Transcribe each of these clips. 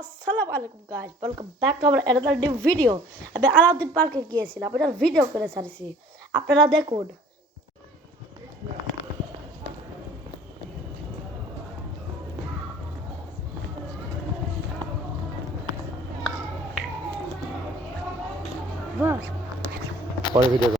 আসসালামু আলাইকুম guys, welcome back to our another new video. আমি আলাউদ্দিন পার্কে গিয়েছিলাম, এটার ভিডিও করে ছাড়ছি, আপনারা দেখুন। বাহ, পরে ভিডিও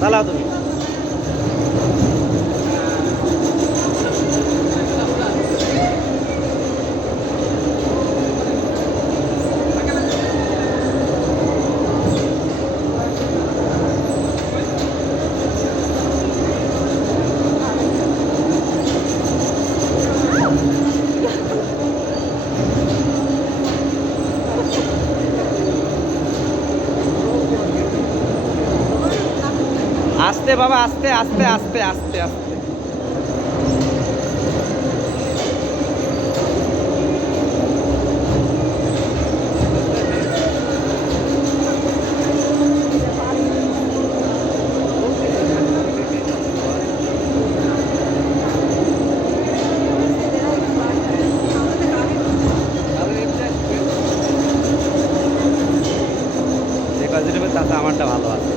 চালাও তুমি। আস্তে বাবা, আস্তে আস্তে আস্তে আস্তে আস্তে। যে কাজে নেবে তাতে আমারটা ভালো আছে।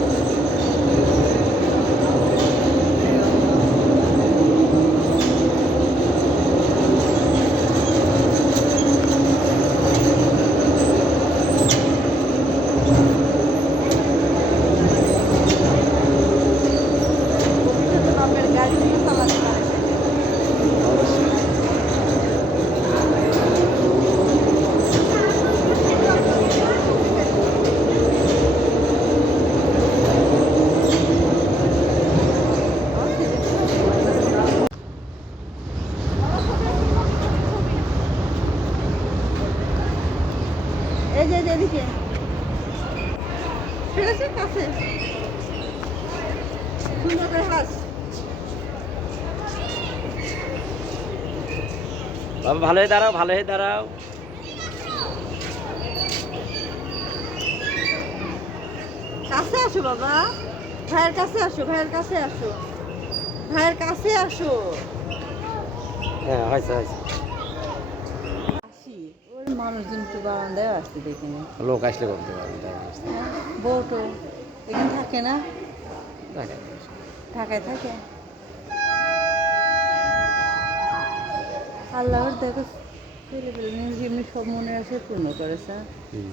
এই যে এদিকে ঠিক আছে, কাছে সুন্দর করে হাস। বাবা ভালো হয়ে দাঁড়াও, ভালো হয়ে দাঁড়াও। কাছে আসো বাবা, ভাইয়ের কাছে আসো, ভাইয়ের কাছে আসো, ভাইয়ের কাছে আসো। হ্যাঁ হয়েছে হয়েছে। আসি ওই মানুষজন তো বারান্দায় আসছে দেখিনি। লোক আসলে করতে পারবেন, তাই আসতে। বউ তো এখানে থাকে না, দেখেন। ঢাকায় থাকে। আল্লাহর দেখো ছেলে পেলে এমনি সব মনে আছে পূর্ণ করেছে। হুম।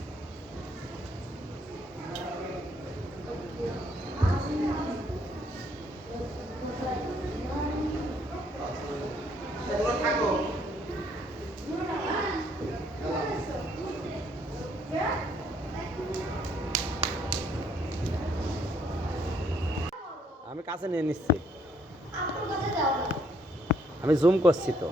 আমি কাছে নিয়ে নিচ্ছি, আমি জুম করছি তো।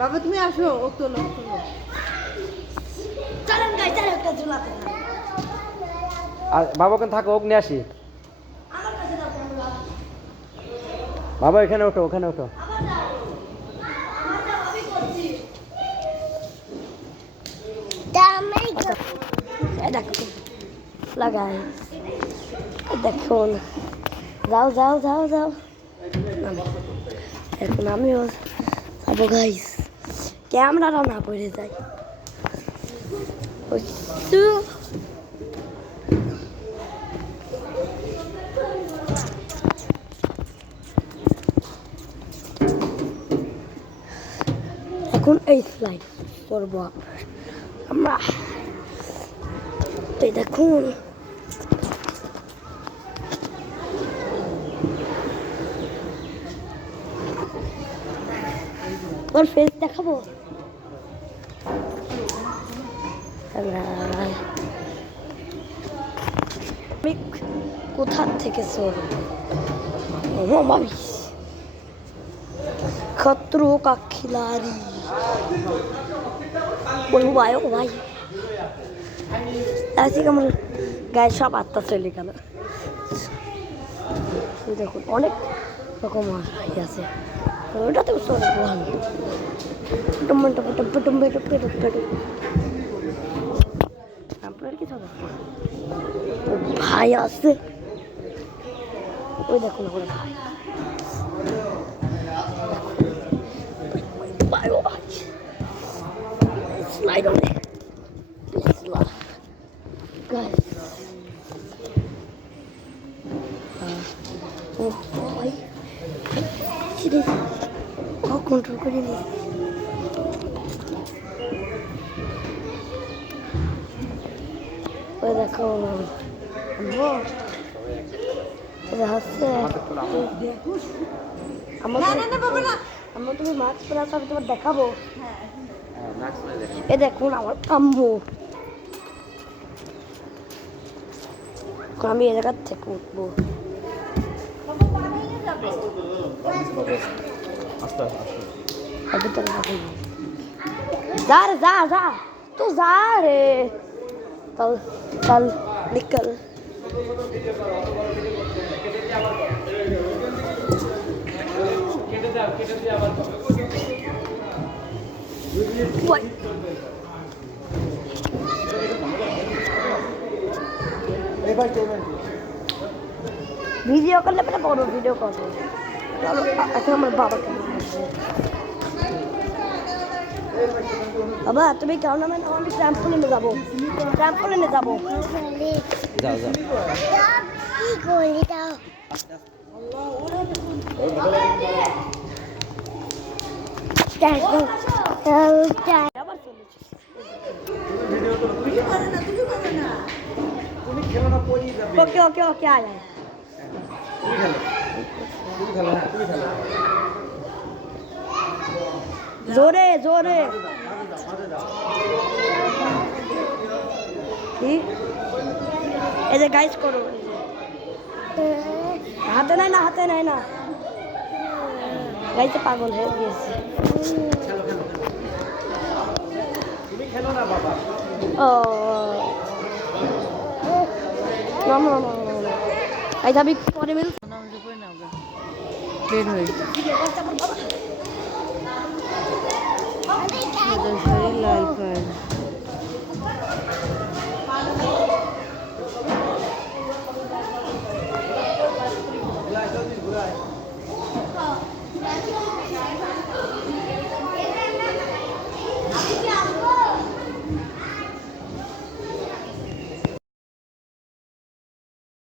বাবা তুমি আসো, ও তোলো তোলো। চলেন গাইস। এটা ঝুলাতে না। আর বাবা ওখানে থাকো, ওক নিয়ে আসি। আমার কাছে দাও ক্যামেরা। বাবা এখানে ওঠো, ওখানে ওঠো। আমার দাও। আমার দাও, আমি করছি। এই দেখো লাগাই, দেখুন, যাও যাও যাও যাও। এখন আমিও যাবো গাইস, ক্যামেরাটা না পড়ে যায়। এখন এই স্লাইড করবো আমরা। এই দেখুন ওর ফেস দেখাবো। আমি কোথা থেকে চলবো মামি, खतरों का खिलाड़ी। বলবো ভাই, ও ভাই আজকে আমার গায়ে সব আত্মা চলে গেল। দেখুন অনেক রকম ইয়ে আছে, ওটাতে ভালো আপনার কি থাকে ভাই আছে। ওই দেখুন আমার ভাই, ভাই ও ভাই slide on it. Bismillah. Guys. Oh boy. See this? Oh, control করে নি। ওই দেখো আম্মু, এটা হচ্ছে আমার। না না না বাবা না। আম্মু তুমি মাস্ক পরে আছো, আমি তোমার দেখাবো। হ্যাঁ এ দেখুন আমার আম্মু, আমি এ জায়গার থেকে উঠবো। যা রে যা যা, तू जा रे, चल चल निकल। ভিডিও করলে পরে বড় ভিডিও করবো। চলো এখন আমার বাবাকে বাবা, তুমি কেমন নামে নাও, আমি ট্রাম্পোলিনে যাবো, ট্রাম্পোলিনে যাবো। যাও যাও। ओके ओके ओके आ जाए। जोरे जोरे এই যে গাইস করো, হাতে নাই না, হাতে নাই না, গাইতে পাগল হয়ে গিয়েছে। ও না না না না, এই যাবি পরে মিল বের হয়ে শরীর লাল